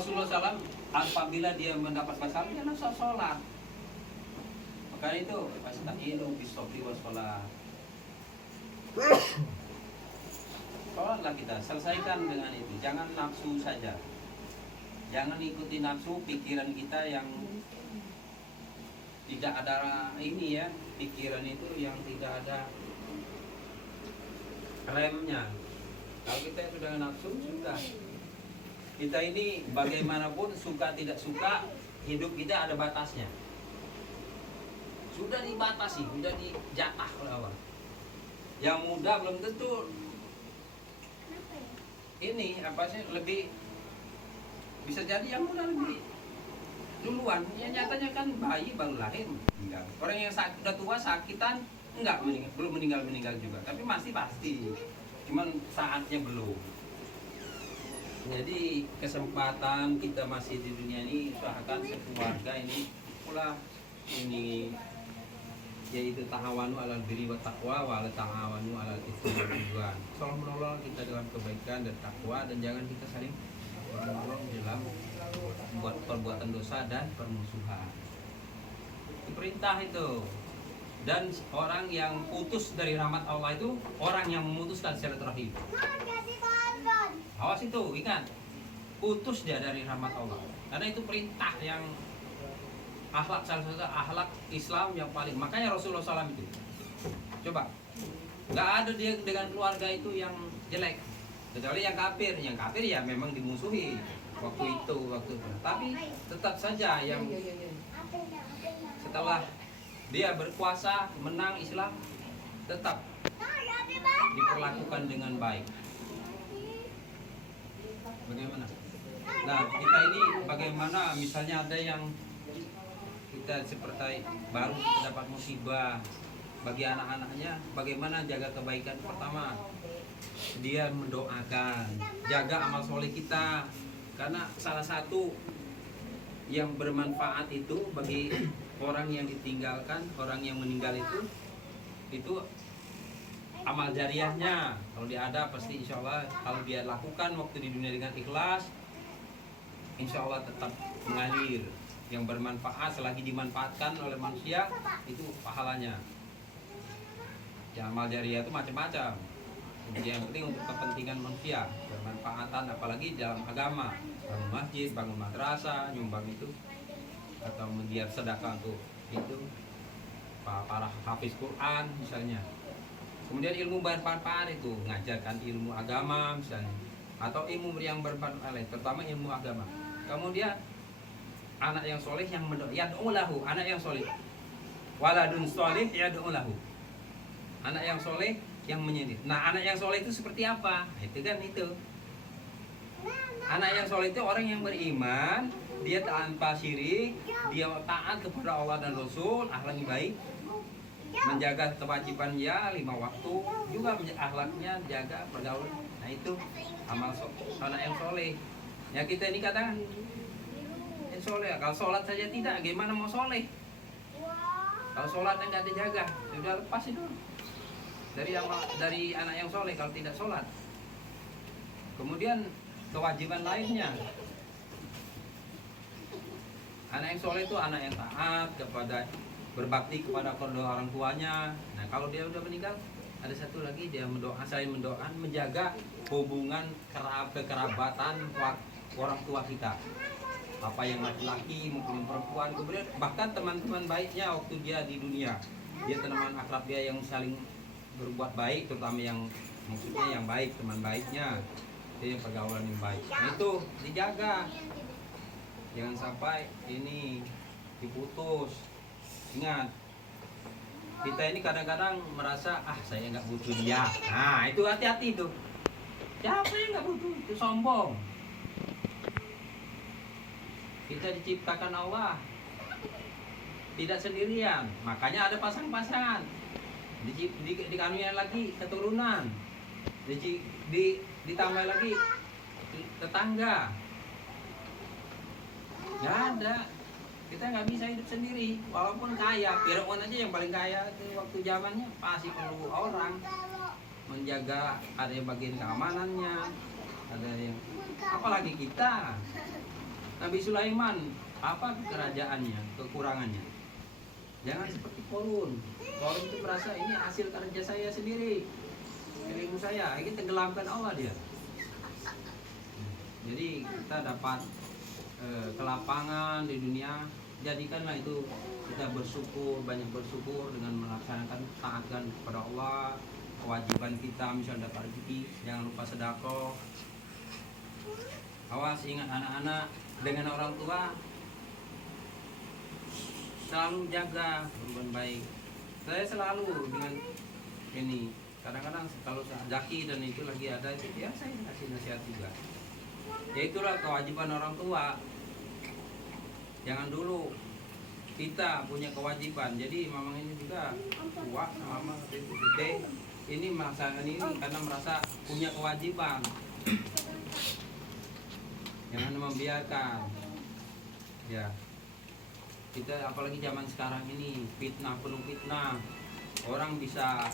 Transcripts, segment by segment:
Rasulullah SAW apabila dia mendapat masalah dia langsung sholat. Maka itu wasta'inu bis-shabri was-shalah. Sholatlah kita, selesaikan dengan itu. Jangan nafsu saja. Jangan ikuti nafsu pikiran kita yang tidak ada ini ya. Pikiran itu yang tidak ada remnya. Kalau kita sudah nafsu, sudah. Kita ini bagaimanapun suka tidak suka, hidup kita ada batasnya. Sudah dibatasi, sudah dijatah oleh Allah. Yang muda belum tentu ini apa sih lebih bisa jadi yang muda lebih duluan. Ya nyatanya kan bayi baru lahir meninggal. Orang yang sudah tua sakitan enggak meninggal, belum meninggal juga, tapi masih pasti. Cuman saatnya belum. Jadi kesempatan kita masih di dunia ini usahakan sekeluarga ini pula ini yaitu ta'awanu 'alal birri wat taqwa wa la ta'awanu 'alal itsmi wal 'udwan. Saling menolong kita dalam kebaikan dan takwa dan jangan kita saling menolong dalam membuat perbuatan dosa dan permusuhan. Itu perintah itu. Dan orang yang putus dari rahmat Allah itu orang yang memutuskan silaturahim. Awas itu, ingat. Putus dia dari rahmat Allah. Karena itu perintah yang akhlak salah satu akhlak Islam yang paling. Makanya Rasulullah SAW itu. Coba. Gak ada dia dengan keluarga itu yang jelek. Kecuali yang kafir. Yang kafir ya memang dimusuhi waktu itu. Tapi tetap saja yang setelah dia berkuasa menang Islam tetap diperlakukan dengan baik. Bagaimana? Nah kita ini bagaimana misalnya ada yang kita seperti baru dapat musibah bagi anak-anaknya, bagaimana jaga kebaikan? Pertama dia mendoakan, jaga amal soleh kita, karena salah satu yang bermanfaat itu bagi orang yang ditinggalkan, orang yang meninggal itu amal jariahnya. Kalau dia ada pasti insya Allah kalau dia lakukan waktu di dunia dengan ikhlas, insya Allah tetap mengalir yang bermanfaat selagi dimanfaatkan oleh manusia itu pahalanya. Ya, amal jariah itu macam-macam. Yang penting untuk kepentingan manusia, bermanfaatan apalagi dalam agama, bangun masjid, bangun madrasah, nyumbang itu atau mendiar sedekah untuk itu para hafiz Quran misalnya. Kemudian ilmu bermanfaat itu mengajarkan ilmu agama misalnya atau ilmu yang bermanfaat lain, terutama ilmu agama. Kemudian anak yang soleh yang yad'u lahu, anak yang soleh. Waladun soleh yad'u lahu. Anak yang soleh yang menyendiri. Nah, anak yang soleh itu seperti apa? Itu kan itu. Anak yang soleh itu orang yang beriman, dia tanpa syirik, dia taat kepada Allah dan Rasul, akhlaknya baik, menjaga kewajiban ya 5 waktu, juga akhlaknya jaga pergaulan. Nah itu amal anak yang soleh. Ya kita ini katakan yang soleh. Kalau sholat saja tidak, gimana mau soleh? Kalau sholatnya nggak dijaga, sudah lepas itu dari anak yang soleh kalau tidak sholat. Kemudian kewajiban lainnya, anak yang soleh itu anak yang taat kepada berbakti kepada kedua orang tuanya. Nah kalau dia udah meninggal, ada satu lagi dia mendoa, saya mendoakan menjaga hubungan kekerabatan orang tua kita, apa yang laki-laki maupun perempuan. Kemudian bahkan teman-teman baiknya waktu dia di dunia, dia teman akrab dia yang saling berbuat baik, terutama yang maksudnya yang baik, teman baiknya, dia yang pergaulan yang baik. Nah itu dijaga, jangan sampai ini diputus. Ingat, kita ini kadang-kadang merasa saya nggak butuh dia. Nah itu hati-hati itu. Siapa yang nggak butuh? Itu sombong. Kita diciptakan Allah tidak sendirian, makanya ada pasang-pasangan. Dikanunya lagi keturunan, ditambah lagi tetangga. Nggak ada. Kita nggak bisa hidup sendiri, walaupun kaya. Firaun aja yang paling kaya itu waktu zamannya pasti perlu orang menjaga, ada yang bagian keamanannya, ada yang apalagi kita. Nabi Sulaiman, apa kerajaannya, kekurangannya? Jangan seperti Korun. Korun itu merasa ini hasil kerja saya sendiri, ilmu saya. Ini tenggelamkan Allah dia. Jadi kita dapat kelapangan di dunia. Jadikanlah itu kita bersyukur, banyak bersyukur dengan melaksanakan taatkan kepada Allah, kewajiban kita misalnya dapat rezeki, jangan lupa sedekah. Awas, ingat anak-anak, dengan orang tua selalu jaga berbuat baik. Saya selalu dengan ini, kadang-kadang kalau Zaki dan itu lagi ada itu ya saya kasih nasihat juga. Ya itulah kewajiban orang tua. Jangan dulu kita punya kewajiban. Jadi mamang ini juga tua, mama itu gede. Ini merasakan ini karena merasa punya kewajiban. Jangan membiarkan. Ya. Kita apalagi zaman sekarang ini fitnah, penuh fitnah. Orang bisa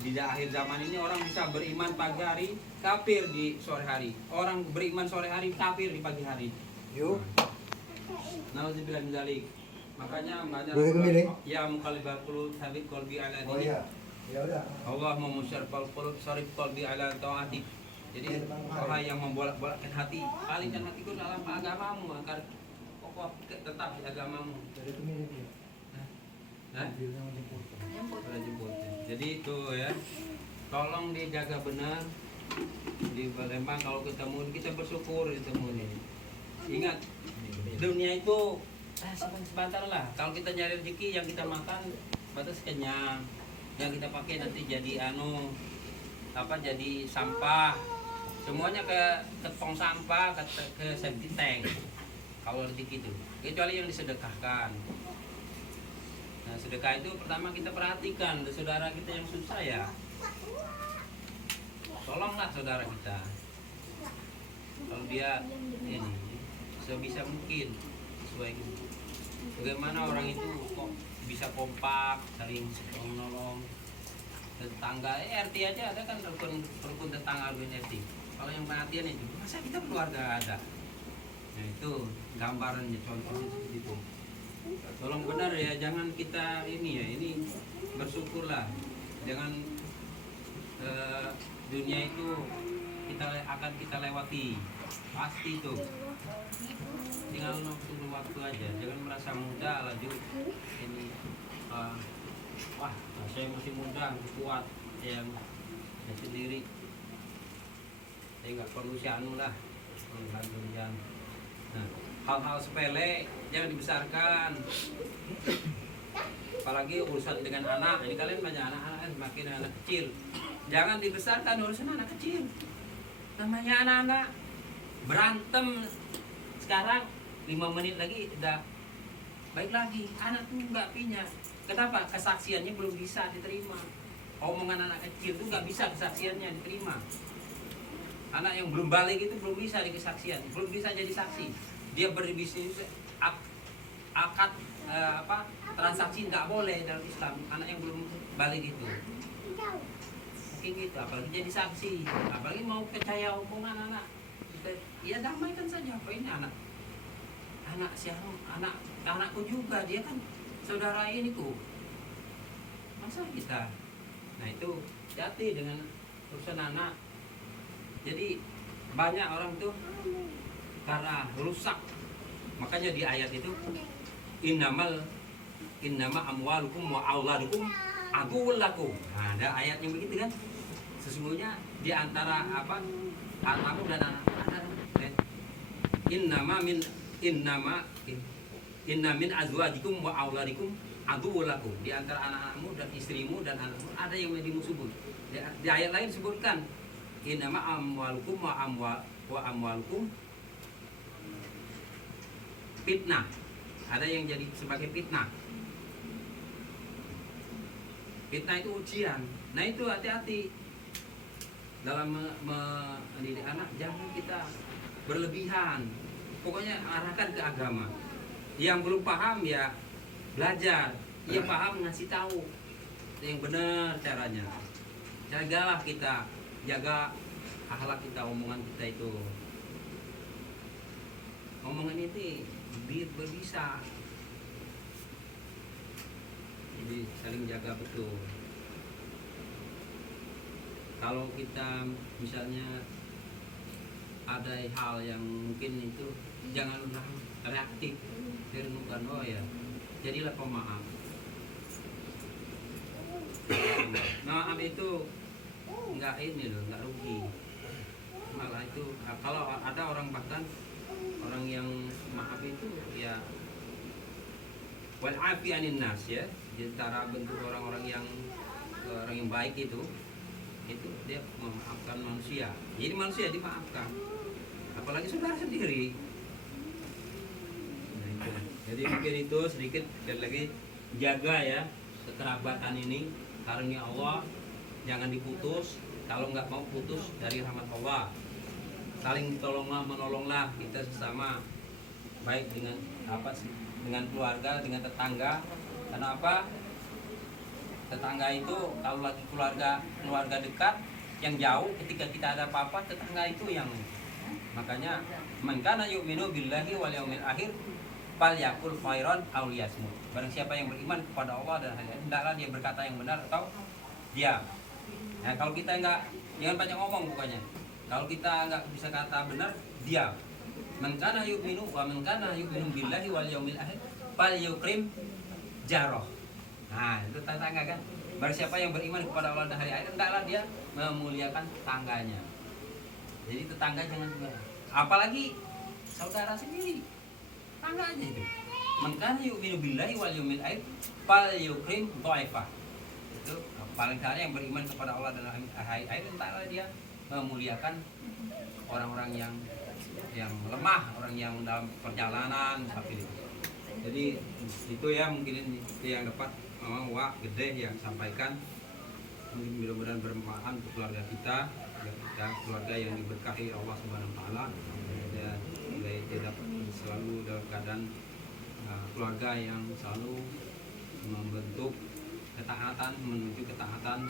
di akhir zaman ini orang bisa beriman pagi hari, kafir di sore hari. Orang beriman sore hari, kafir di pagi hari. Yuk. Nauzubillah min dzalik. Makanya banyak ya muqallibal qulub sabit qalbi ala dinik. Oh iya. Ya udah. Allahumma musyarrifal qulub sarif qalbi ala taatik. Jadi orang yang membolak-balikkan hati, palingkan hatiku dalam agamamu agar kokoh tetap di agamamu. Jadi itu mirip ya. Nah, jemput. Jadi itu ya. Tolong dijaga benar di Palembang kalau ketemu kita bersyukur ketemu ini. Ingat dunia itu sebentar lah. Kalau kita nyari rezeki yang kita makan batas kenyang, yang kita pakai nanti jadi jadi sampah. Semuanya ke tong sampah, ke septic tank. Kalau rezeki itu, kecuali yang disedekahkan. Nah, sedekah itu pertama kita perhatikan saudara kita yang susah ya. Tolonglah saudara kita. Kalau dia ini sebisa mungkin sesuai gitu. Bagaimana orang itu kok bisa kompak, saling menolong tetangga, RT aja ada kan rukun tetangga RT. Kalau yang perhatian itu, masa kita keluarga ada? Nah itu gambarannya contohnya seperti itu. Tolong benar ya, jangan kita ini bersyukurlah. Jangan dunia itu akan kita lewati pasti itu. Tinggal tunggu waktu aja, jangan merasa muda laju ini wah saya masih muda kuat yang saya sendiri, saya nggak perlu lah jangan. Nah, hal-hal sepele jangan dibesarkan, apalagi urusan dengan anak. Ini kalian banyak anak-anak, makin anak kecil, jangan dibesarkan urusan anak kecil. Namanya anak-anak berantem sekarang 5 menit lagi udah baik lagi. Anak tuh nggak punya. Kenapa? Kesaksiannya belum bisa diterima. Omongan anak kecil tuh nggak bisa kesaksiannya diterima. Anak yang belum balik itu belum bisa dikesaksian, belum bisa jadi saksi. Dia berbisnis akad transaksi nggak boleh dalam Islam. Anak yang belum balik itu. Mungkin gitu, apalagi jadi saksi, apalagi mau percaya omongan anak. Ya damaikan saja. Apa ini anak siapa, anakku juga, dia kan saudara ini ku, masa kita. Nah itu hati dengan urusan anak. Jadi banyak orang tuh karena rusak, makanya di ayat itu innama amwalukum wa auladukum aduwwul lakum. Nah, ada ayat yang begitu kan, sesungguhnya di antara hartamu dan anak-anak. Inna min azwajikum wa auladikum aduwwul lakum. Di antara anak-anakmu dan istrimu dan anakmu ada yang menjadi musuh. Di ayat lain disebutkan innama amwalukum wa amwalukum fitnah. Ada yang jadi sebagai fitnah. Fitnah itu ujian. Nah itu hati-hati dalam mendidik anak, jangan kita berlebihan. Pokoknya arahkan ke agama. Yang belum paham ya belajar, yang paham ngasih tahu yang benar caranya. Jagalah kita, jaga akhlak kita, omongan kita itu. omongan itu berbisa. Jadi saling jaga betul. Kalau kita misalnya ada hal yang mungkin itu, janganlah reaktif, renungkan, oh ya, jadilah pemaaf. Maaf itu nggak ini loh, nggak rugi. Malah itu kalau ada orang, bahkan orang yang maaf itu ya wal afi anin nas, ya, di antara bentuk orang yang baik itu dia memaafkan manusia. Jadi manusia dimaafkan, apalagi saudara sendiri. Nah, itu. Jadi mungkin itu sedikit sekali lagi, jaga ya kekerabatan ini, karunia Allah, jangan diputus. Kalau nggak mau putus dari rahmat Allah, saling tolonglah menolonglah kita sesama, baik dengan dengan keluarga, dengan tetangga. Karena apa? Tetangga itu kalau lagi keluarga dekat, yang jauh ketika kita ada apa-apa, tetangga itu yang, makanya man kana yu'minu billahi wal yaumil akhir falyaqul khairan aw liyasmut. Barang siapa yang beriman kepada Allah dan hari akhir, hendaklah dia berkata yang benar atau diam. Nah, kalau kita jangan banyak ngomong pokoknya. Kalau kita nggak bisa kata benar, diam. Man kana yu'minu billahi wal yaumil akhir falyukrim jaroh. Nah, itu tetangga kan. Barang siapa yang beriman kepada Allah dan hari akhir, hendaklah dia memuliakan tetangganya. Jadi tetangga jangan juga. Apalagi saudara sendiri, tetangganya itu. Man kana yu'minu billahi wal yaumil akhir falyukrim dhaifah. Itu paling terakhir, yang beriman kepada Allah dan hari akhir, hendaklah dia memuliakan orang-orang yang lemah, orang yang dalam perjalanan seperti itu. Jadi itu ya, mungkin itu yang dapat wak gede yang sampaikan. Mudah-mudahan bermanfaat untuk keluarga kita, keluarga yang diberkahi Allah Subhanahu wa taala, dan kita dapat selalu dalam keadaan keluarga yang selalu membentuk ketaatan, menuju ketaatan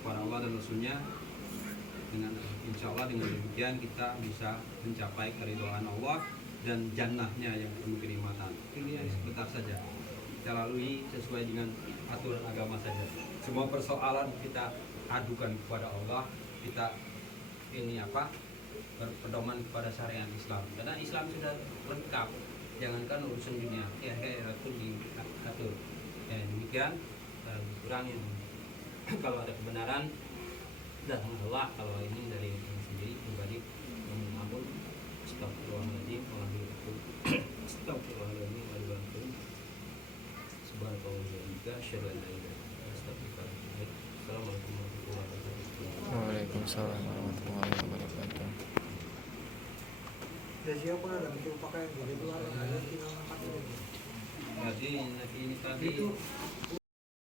kepada Allah dan Rasulnya. Dengan insya Allah dengan demikian kita bisa mencapai keridhaan Allah dan jannahnya yang penuh kenikmatan. Ini sebentar saja kita lalui sesuai dengan aturan agama saja. Semua persoalan kita adukan kepada Allah, kita berpedoman kepada syariat Islam. Karena Islam sudah lengkap, jangankan urusan dunia, akhirat pun diatur. Ya, demikian kurangi. Kalau ada kebenaran datang Allah, kalau ini dari sendiri pribadi ampun. Astagfirullahaladzim, astagfirullahaladzim, Assalamualaikum warahmatullahi wabarakatuh. Waalaikumsalam warahmatullahi wabarakatuh. Dan siapa dalam itu pakai jadi keluar ada tinggal angkat ini. Jadi ini tadi